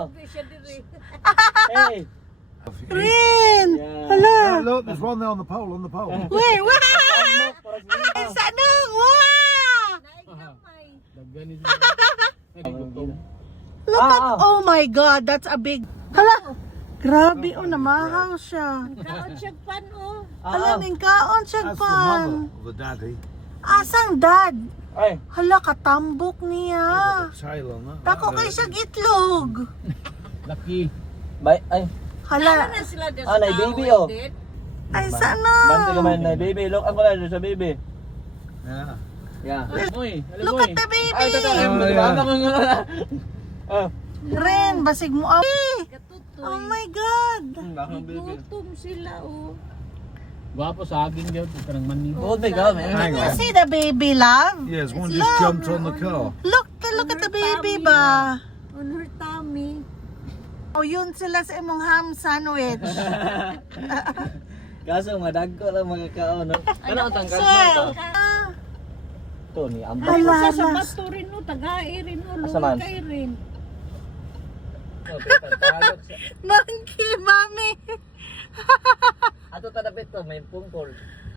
Grabe siya diri. Hey. Rin! Yeah. Hala! Oh, look, there's one there on the pole, on the pole. Wait, wow! Ay, sanang! Wow! Naigamay. Look at, oh my God, that's a big, hala! Grabe, oh, namahaw siya. Kaon siya pan oh. Hala, ningkaon siya That's the pan. mother of the daddy. Asang dad? Ay. Hala, katambok niya. Tail on that. Tako kay siyang itlog. Lucky. Bay, ay. Hala, Na sila dyan Ah, sa nay, baby, tawid, oh. din. ay sana. Bante ka man na baby. Look ako na sa baby. Yeah. Yeah. Boy, Look at the baby. Ay, tata. Oh, yeah. Ah. Ren, basig mo ako. Katutoy. Oh my God. Bakang baby. Gutom sila oh. Gwapo sa akin yun. Parang mani. Oh my God, man. Hang You on. see the baby, love? Yes, one just jumped on the car. Look at the baby ba? On her tummy. O yun sila sa imong ham sandwich. Kaso madagko lang magkakaon. No? Ano ang tangkal Sir. mo? Ito ni Amber. Hala, Sa hala. bato rin oh. Tagai rin oh. Asa man? Lukay rin. Monkey, mami. Ato tadapit to, may pungkol.